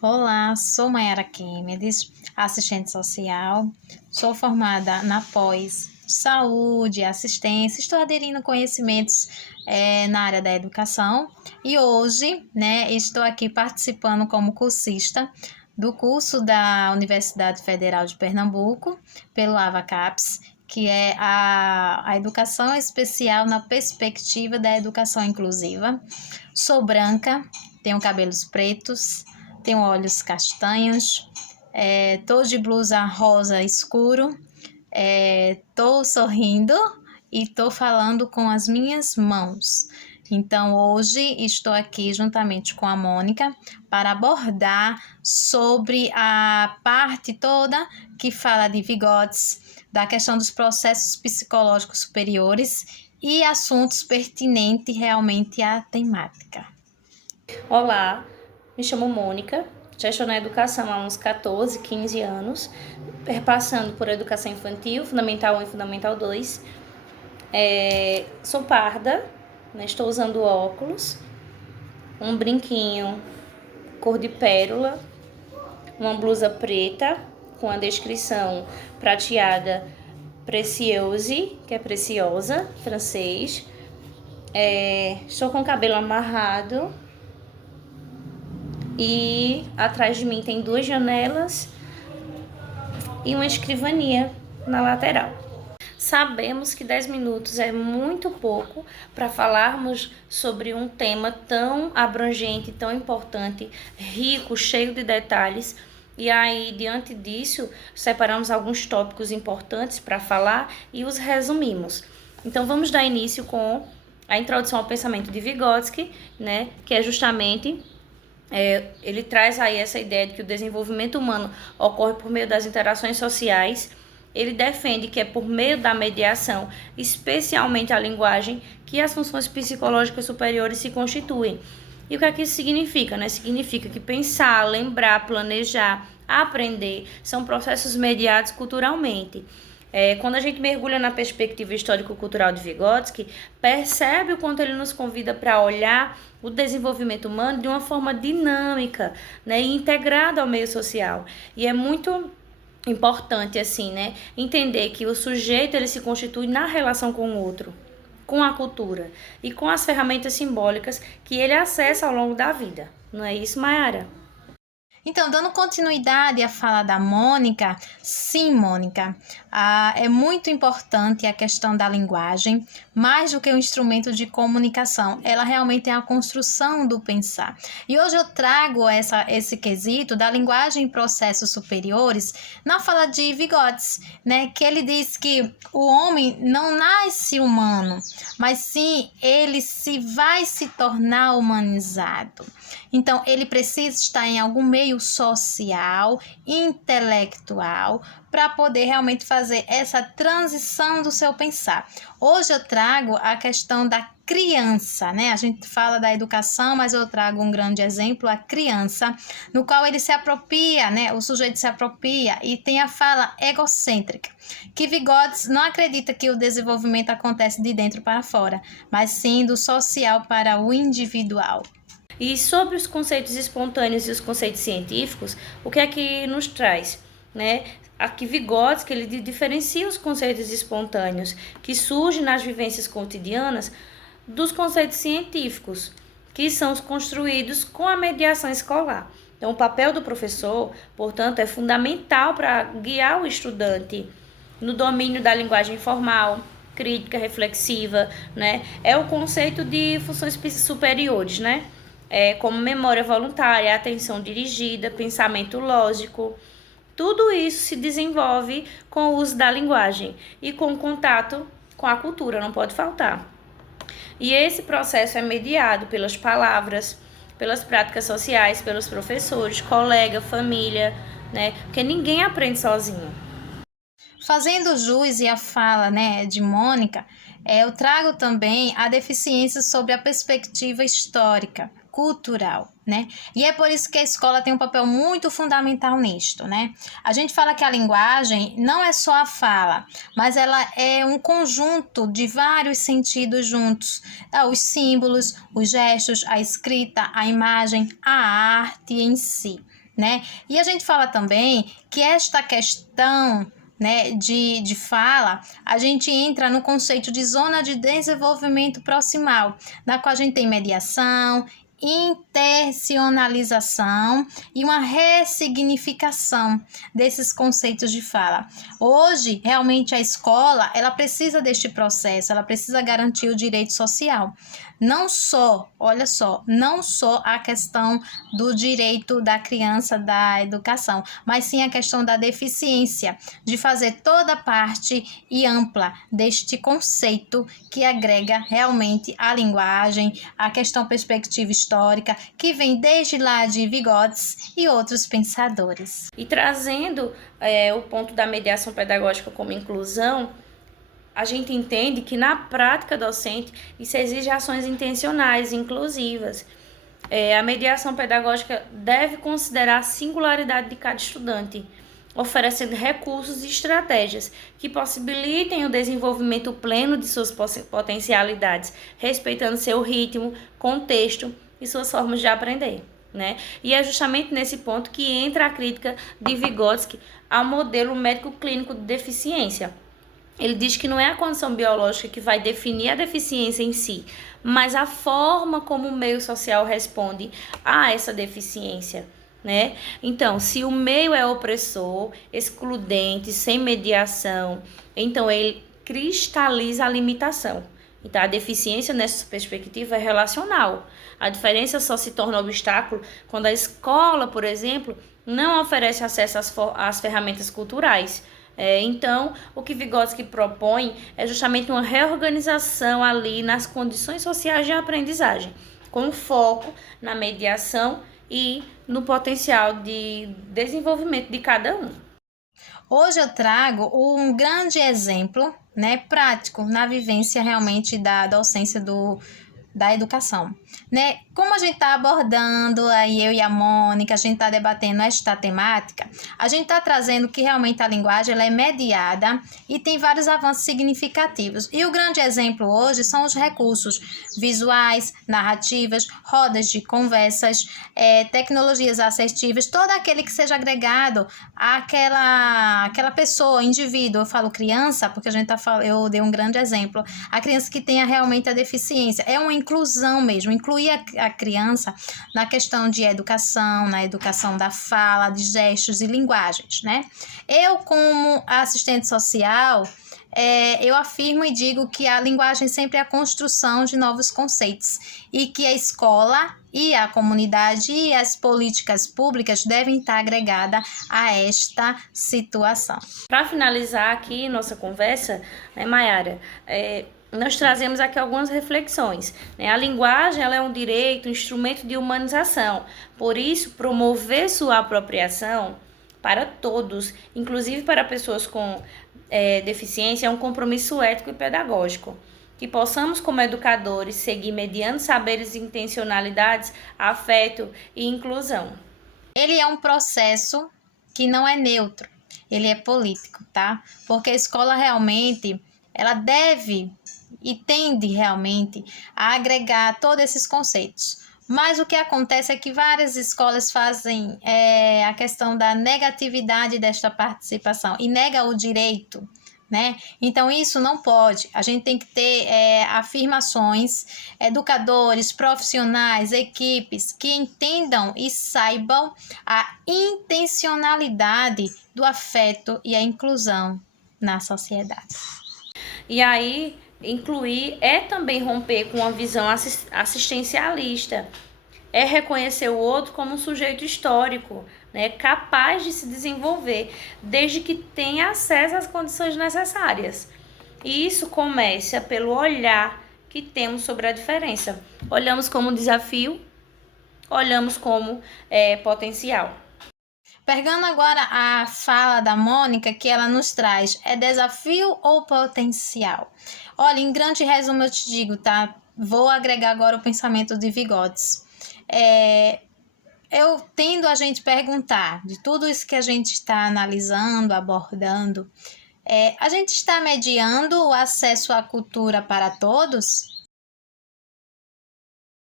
Olá, sou Mayara Kemedes, assistente social. Sou formada na pós Saúde, Assistência. Estou aderindo conhecimentos na área da educação e hoje, estou aqui participando como cursista do curso da Universidade Federal de Pernambuco, pelo AvaCaps, que é a educação especial na perspectiva da educação inclusiva. Sou branca, tenho cabelos pretos, tenho olhos castanhos, tô de blusa rosa escuro, tô sorrindo e tô falando com as minhas mãos. Então, hoje estou aqui juntamente com a Mônica para abordar sobre a parte toda que fala de Vygotsky, da questão dos processos psicológicos superiores e assuntos pertinentes realmente à temática. Olá, me chamo Mônica, já estou na educação há uns 14, 15 anos, passando por educação infantil, Fundamental 1 e Fundamental 2. Sou parda, estou usando óculos, um brinquinho cor de pérola, uma blusa preta com a descrição prateada Précieuse, que é preciosa, francês. Estou com o cabelo amarrado. E atrás de mim tem 2 janelas e uma escrivaninha na lateral. Sabemos que 10 minutos é muito pouco para falarmos sobre um tema tão abrangente, tão importante, rico, cheio de detalhes. E aí, diante disso, separamos alguns tópicos importantes para falar e os resumimos. Então, vamos dar início com a introdução ao pensamento de Vygotsky, que é justamente... ele traz aí essa ideia de que o desenvolvimento humano ocorre por meio das interações sociais. Ele defende que é por meio da mediação, especialmente a linguagem, que as funções psicológicas superiores se constituem. E o que é que isso significa? Significa que pensar, lembrar, planejar, aprender são processos mediados culturalmente. Quando a gente mergulha na perspectiva histórico-cultural de Vygotsky, percebe o quanto ele nos convida para olhar o desenvolvimento humano de uma forma dinâmica, e integrada ao meio social. E é muito importante assim, entender que o sujeito ele se constitui na relação com o outro, com a cultura e com as ferramentas simbólicas que ele acessa ao longo da vida. Não é isso, Mayara? Então, dando continuidade à fala da Mônica, sim, Mônica, é muito importante a questão da linguagem, mais do que um instrumento de comunicação, ela realmente é a construção do pensar. E hoje eu trago esse quesito da linguagem em processos superiores na fala de Vygotsky, que ele diz que o homem não nasce humano, mas sim ele vai se tornar humanizado. Então, ele precisa estar em algum meio social, intelectual, para poder realmente fazer essa transição do seu pensar. Hoje eu trago a questão da criança, A gente fala da educação, mas eu trago um grande exemplo, a criança, no qual ele se apropria, o sujeito se apropria e tem a fala egocêntrica, que Vygotsky não acredita que o desenvolvimento acontece de dentro para fora, mas sim do social para o individual. E sobre os conceitos espontâneos e os conceitos científicos, o que é que nos traz? Aqui Vygotsky ele diferencia os conceitos espontâneos que surgem nas vivências cotidianas dos conceitos científicos, que são construídos com a mediação escolar. Então, o papel do professor, portanto, é fundamental para guiar o estudante no domínio da linguagem formal, crítica, reflexiva, É o conceito de funções superiores, como memória voluntária, atenção dirigida, pensamento lógico. Tudo isso se desenvolve com o uso da linguagem e com o contato com a cultura, não pode faltar. E esse processo é mediado pelas palavras, pelas práticas sociais, pelos professores, colega, família, Porque ninguém aprende sozinho. Fazendo jus e a fala de Mônica, eu trago também a deficiência sobre a perspectiva histórica, cultural, E é por isso que a escola tem um papel muito fundamental nisto, A gente fala que a linguagem não é só a fala, mas ela é um conjunto de vários sentidos juntos. Os símbolos, os gestos, a escrita, a imagem, a arte em si. né? E a gente fala também que esta questão, né, de fala, a gente entra no conceito de zona de desenvolvimento proximal, na qual a gente tem mediação, intencionalização e uma ressignificação desses conceitos de fala. Hoje, realmente, a escola, ela precisa deste processo, ela precisa garantir o direito social. Não só, olha só, não só a questão do direito da criança da educação, mas sim a questão da deficiência, de fazer toda parte e ampla deste conceito que agrega realmente a linguagem, a questão perspectiva histórica, que vem desde lá de Vygotsky e outros pensadores. E trazendo o ponto da mediação pedagógica como inclusão, a gente entende que na prática docente isso exige ações intencionais e inclusivas. A mediação pedagógica deve considerar a singularidade de cada estudante, oferecendo recursos e estratégias que possibilitem o desenvolvimento pleno de suas potencialidades, respeitando seu ritmo, contexto e suas formas de aprender, né? E é justamente nesse ponto que entra a crítica de Vygotsky ao modelo médico-clínico de deficiência. Ele diz que não é a condição biológica que vai definir a deficiência em si, mas a forma como o meio social responde a essa deficiência, né? Então, se o meio é opressor, excludente, sem mediação, então ele cristaliza a limitação. Então, a deficiência nessa perspectiva é relacional. A diferença só se torna obstáculo quando a escola, por exemplo, não oferece acesso às ferramentas culturais. Então, o que Vygotsky propõe é justamente uma reorganização ali nas condições sociais de aprendizagem, com foco na mediação e no potencial de desenvolvimento de cada um. Hoje eu trago um grande exemplo, né, prático na vivência realmente da docência da educação, né? Como a gente está abordando, aí eu e a Mônica, a gente está debatendo esta temática, a gente está trazendo que realmente a linguagem ela é mediada e tem vários avanços significativos. E o grande exemplo hoje são os recursos visuais, narrativas, rodas de conversas, tecnologias assertivas, todo aquele que seja agregado àquela pessoa, indivíduo. Eu falo criança, porque eu dei um grande exemplo. A criança que tenha realmente a deficiência. É uma inclusão mesmo, incluir a criança na questão de educação, na educação da fala, de gestos e linguagens, né? Eu, como assistente social, eu afirmo e digo que a linguagem sempre é a construção de novos conceitos e que a escola e a comunidade e as políticas públicas devem estar agregadas a esta situação. Para finalizar aqui nossa conversa, né, Mayara, nós trazemos aqui algumas reflexões, né? A linguagem ela é um direito, um instrumento de humanização. Por isso, promover sua apropriação para todos, inclusive para pessoas com deficiência, é um compromisso ético e pedagógico. Que possamos, como educadores, seguir mediando saberes e intencionalidades, afeto e inclusão. Ele é um processo que não é neutro, ele é político, tá? Porque a escola realmente, ela deve e tende realmente a agregar todos esses conceitos. Mas o que acontece é que várias escolas fazem a questão da negatividade desta participação e nega o direito, né? Então isso não pode. A gente tem que ter afirmações, educadores, profissionais, equipes que entendam e saibam a intencionalidade do afeto e a inclusão na sociedade. E aí, incluir é também romper com uma visão assistencialista, é reconhecer o outro como um sujeito histórico, né, capaz de se desenvolver, desde que tenha acesso às condições necessárias. E isso começa pelo olhar que temos sobre a diferença. Olhamos como desafio, olhamos como potencial. Pegando agora a fala da Mônica, que ela nos traz, é desafio ou potencial? Olha, em grande resumo eu te digo, tá? Vou agregar agora o pensamento de Vygotsky. Eu tendo a gente perguntar, de tudo isso que a gente está analisando, abordando, a gente está mediando o acesso à cultura para todos?